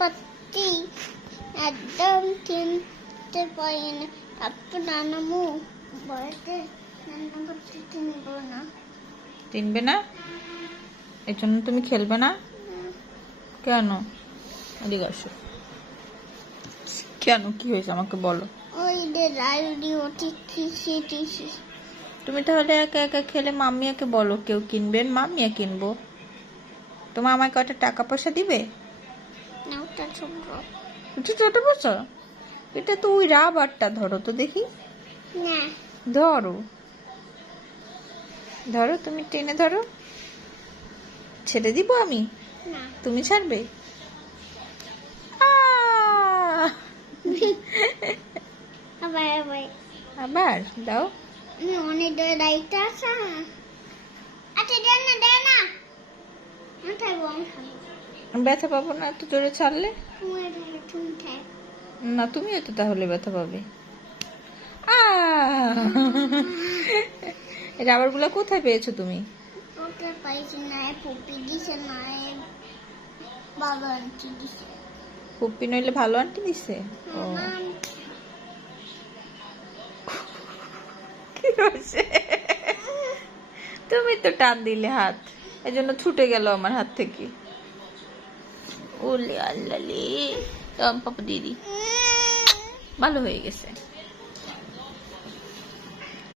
পাচ্ছি একদম কিনতে পারি না। আপু নানামু বলতে রান্না করতে কিনবো না। কিনবে না? এই জন্য তুমি খেলবে না কেন? এদিকে আসো। কেন, কি হয়েছে আমাকে বলো। ওই যে রাইডি ওটি টিসি। তুমি তাহলে একা একা খেলে মাম্মিয়াকে বলো কেউ কিনবেন, মাম্মিয়া কিনবো। তোমার আমায় কয়টা টাকা পয়সা দিবে? না ওটা ছোট। একটু ছোট পয়সা? এটা তো ওই রাবারটা, ধরো তো দেখি। না ধরো ধরো, তুমি টেনে ধরো। ছেড়ে দিব আমি? না তুমি ছাড়বে? আহ! আবার আবার আবার দাও। অনেক রাইট আছে। আচ্ছা দেন না মাথায় বম খাবো। ব্যথা পাবো না এত জোরে ছাড়লে? তোমার ধরে তুমি খাই। না, তুমিও তো তাহলে ব্যথা পাবে। রাবার গুলা কোথায় পেয়েছো তুমি? ওটা পাইছি না, পপি দিছে না, বাবা আনটি দিছে। পুপ্পি নইলে ভালো আন্টি দিছে? ও, কি হয়েছে? তুমি তো টান দিলে হাত, এই জন্য ছুটে গেল আমার হাত থেকে। ওলে আল্লাহ লে, পাপা দিদি ভালো হয়ে গেছে।